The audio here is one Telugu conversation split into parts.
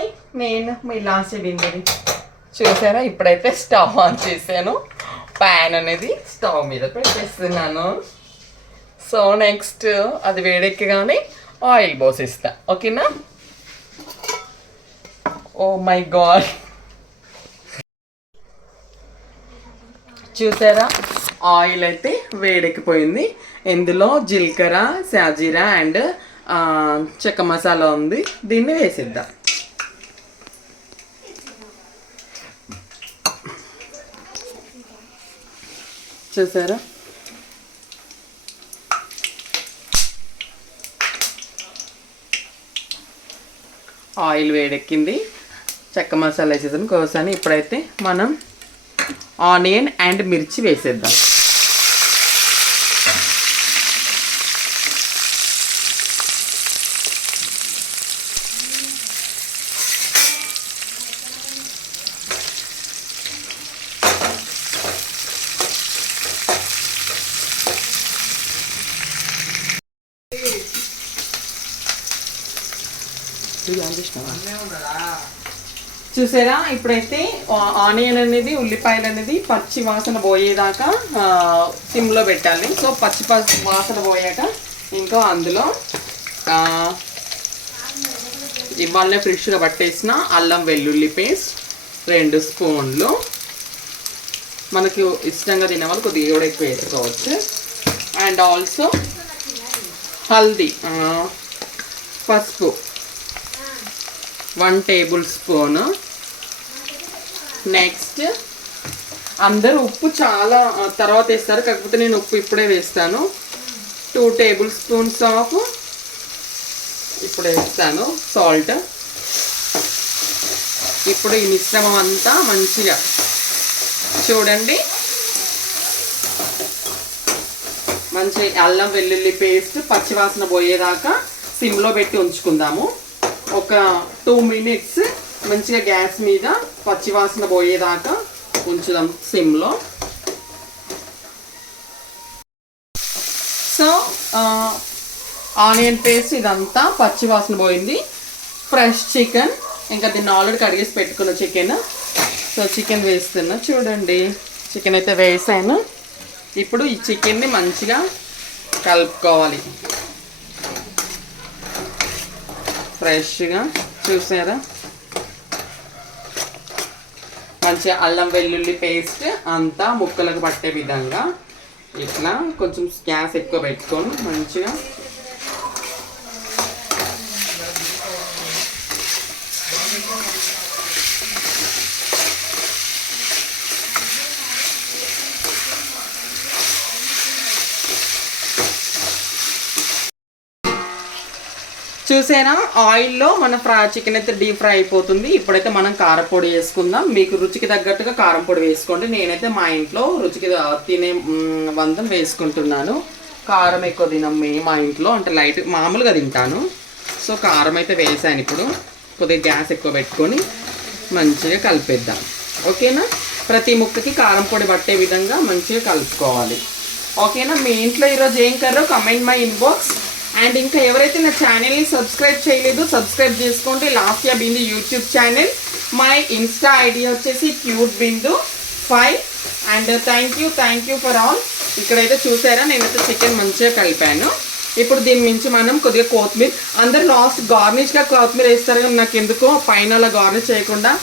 హాయ్, నేను మీ లాస్ట్ బిందని చూసారా. ఇప్పుడైతే స్టవ్ ఆన్ చేశాను, ప్యాన్ అనేది స్టవ్ మీద పెట్టేస్తున్నాను. సో నెక్స్ట్ అది వేడెక్కగానే ఆయిల్ పోసిస్తా. ఓకేనా. ఓ మై గాడ్, చూసారా ఆయిల్ అయితే వేడెక్కిపోయింది. ఇందులో జీలకర్ర, సాజీరా అండ్ చెక్క మసాలా ఉంది. దీన్ని వేసిద్దాం. చూసారా ఆయిల్ వేడెక్కింది, చెక్క మసాలా వేసేద్దాం కోసాను. ఇప్పుడైతే మనం ఆనియన్ అండ్ మిర్చి వేసేద్దాం. చూసారా ఇప్పుడైతే ఆనియన్ అనేది, ఉల్లిపాయలు అనేది పచ్చి వాసన పోయేదాకా సిమ్లో పెట్టాలి. సో పచ్చి వాసన పోయాక ఇంకా అందులో ఇవాళ ఫ్రెష్గా పట్టేసిన అల్లం వెల్లుల్లి పేస్ట్ 2 స్పూన్లు. మనకు ఇష్టంగా తినే వాళ్ళు కొద్దిగా కూడా ఎక్కువ వేసుకోవచ్చు. అండ్ ఆల్సో హల్దీ, పసుపు 1 టేబుల్ స్పూన్. నెక్స్ట్ అందరూ ఉప్పు చాలా తర్వాత వేస్తారు, కాకపోతే నేను ఉప్పు ఇప్పుడే వేస్తాను. 2 టేబుల్ స్పూన్స్ ఆఫ్ ఇప్పుడు వేస్తాను సాల్ట్. ఇప్పుడు ఈ మిశ్రమం అంతా మంచిగా చూడండి, మంచి అల్లం వెల్లుల్లి పేస్ట్ పచ్చివాసన పోయేదాకా సిమ్లో పెట్టి ఉంచుకుందాము. ఒక 2 మినిట్స్ మంచిగా గ్యాస్ మీద పచ్చివాసన పోయేదాకా ఉంచుదాం సిమ్లో. సో ఆనియన్ పేస్ట్ ఇదంతా పచ్చివాసన పోయింది. ఫ్రెష్ చికెన్, ఇంకా దీన్ని ఆల్రెడీ కడిగేసి పెట్టుకున్న చికెన్. సో చికెన్ వేస్తున్నా చూడండి. చికెన్ అయితే వేసాను. ఇప్పుడు ఈ చికెన్ని మంచిగా కలుపుకోవాలి ఫ్రెష్గా. చూసారా మంచిగా అల్లం వెల్లుల్లి పేస్ట్ అంతా ముక్కలకు పట్టే విధంగా ఇట్లా కొంచెం గ్యాస్ ఎక్కువ పెట్టుకొని మంచిగా చూసారా. ఆయిల్లో మన చికెన్ అయితే డీప్ ఫ్రై అయిపోతుంది. ఇప్పుడైతే మనం కారపొడి వేసుకుందాం. మీకు రుచికి తగ్గట్టుగా కారం పొడి వేసుకోండి. నేనైతే మా ఇంట్లో రుచికి తినే వందం వేసుకుంటున్నాను. కారం ఎక్కువ తినం మా ఇంట్లో, అంటే లైట్ మామూలుగా తింటాను. సో కారం అయితే వేసాను. ఇప్పుడు కొద్దిగా గ్యాస్ ఎక్కువ పెట్టుకొని మంచిగా కలిపేద్దాం. ఓకేనా. ప్రతి ముక్కకి కారం పొడి పట్టే విధంగా మంచిగా కలుపుకోవాలి. ఓకేనా. మీ ఇంట్లో ఈరోజు ఏం కర్రో కమెంట్ మై ఇన్బాక్స్. అండ్ ఇంకా ఎవరైతే నా ఛానల్ని సబ్స్క్రైబ్ చేయలేదు సబ్స్క్రైబ్ చేసుకోండి. Lasya Bindu YouTube channel. My insta ID వచ్చేసి cute Bindu 5. And thank you for all. ఇక్కడైతే చూసారా నేనైతే చికెన్ మంచిగా కలిపాను. ఇప్పుడు దీని మించి మనం కొద్దిగా కొత్తిమీర, అందరు లాస్ట్ గార్నిష్గా కొత్తిమీర వేస్తారు కానీ నాకు ఎందుకో పైన అలా గార్నిష్ చేయకుండా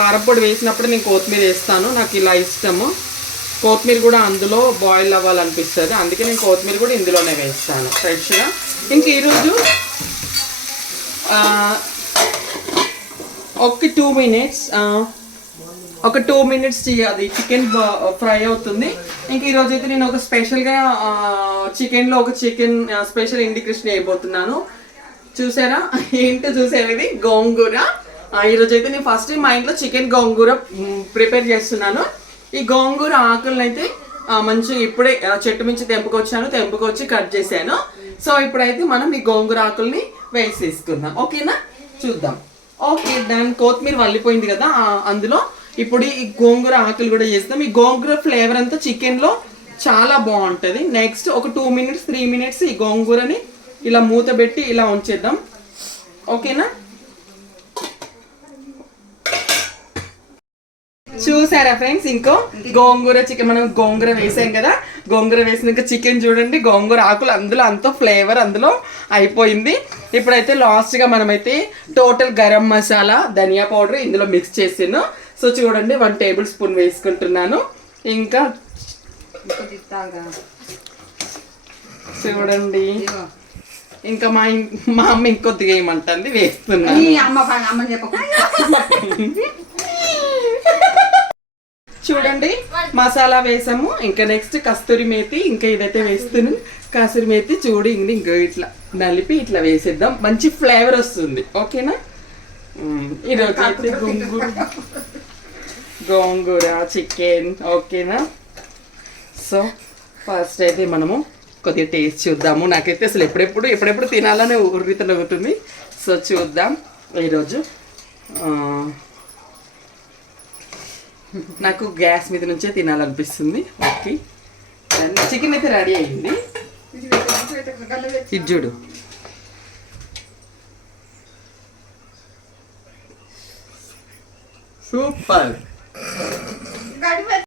కారపొడి వేసినప్పుడు నేను కొత్తిమీర వేస్తాను. నాకు ఇలా ఇష్టము. కొత్తిమీర కూడా అందులో బాయిల్ అవ్వాలనిపిస్తుంది, అందుకే నేను కొత్తిమీర కూడా ఇందులోనే వేస్తాను ఫ్రెష్గా. ఇంక ఈరోజు ఒక 2 మినిట్స్ అది చికెన్ ఫ్రై అవుతుంది. ఇంక ఈరోజు అయితే నేను ఒక స్పెషల్గా చికెన్లో ఒక చికెన్ స్పెషల్ ఇండికేషన్ అయిపోతున్నాను. చూసారా ఏంటో చూసారు, ఇది గోంగూర. ఈరోజు అయితే నేను ఫస్ట్ మా ఇంట్లో చికెన్ గోంగూర ప్రిపేర్ చేస్తున్నాను. ఈ గోంగూర ఆకులను అయితే మంచిగా ఇప్పుడే చెట్టు నుంచి తెంపుకొచ్చి కట్ చేశాను. సో ఇప్పుడైతే మనం ఈ గోంగూర ఆకుల్ని వేసేసుకుందాం. ఓకేనా, చూద్దాం. Okay done. కొత్తిమీర వల్లిపోయింది కదా అందులో. ఇప్పుడు ఈ గోంగూర ఆకులు కూడా చేస్తాం. ఈ గోంగూర ఫ్లేవర్ అంతా చికెన్లో చాలా బాగుంటుంది. నెక్స్ట్ ఒక 2 మినిట్స్ 3 మినిట్స్ ఈ గోంగూరని ఇలా మూత పెట్టి ఇలా ఉంచేద్దాం. ఓకేనా. చూసారా ఫ్రెండ్స్, ఇంకో గోంగూర చికెన్, మనం గోంగూర వేసాం కదా, గోంగూర వేసినాక చికెన్ చూడండి, గోంగూర ఆకులు అందులో అంత ఫ్లేవర్ అందులో అయిపోయింది. ఇప్పుడైతే లాస్ట్గా మనమైతే టోటల్ గరం మసాలా, ధనియా పౌడర్ ఇందులో మిక్స్ చేసాను. సో చూడండి 1 టేబుల్ స్పూన్ వేసుకుంటున్నాను. ఇంకా చూడండి, ఇంకా మా అమ్మ ఇంకొద్దిగా ఏమంటుంది వేస్తున్నాను. చూడండి మసాలా వేసాము. ఇంకా నెక్స్ట్ కస్తూరి మేతి, ఇంకా ఇదైతే వేస్తున్నాను. కస్తూరి మేతి చూడు, ఇంకో ఇట్లా నలిపి ఇట్లా వేసేద్దాం, మంచి ఫ్లేవర్ వస్తుంది. ఓకేనా? ఈరోజు అయితే గోంగూర చికెన్. ఓకేనా? సో ఫస్ట్ అయితే మనము కొద్దిగా టేస్ట్ చూద్దాము. నాకైతే అసలు ఎప్పుడెప్పుడు తినాలని ఉర్రితలవుతుంది. సో చూద్దాం. ఈరోజు నాకు గ్యాస్ మీద నుంచే తినాలనిపిస్తుంది. ఓకే, చికెన్ అయితే రెడీ అయింది. ఇది చూడు, సూపర్.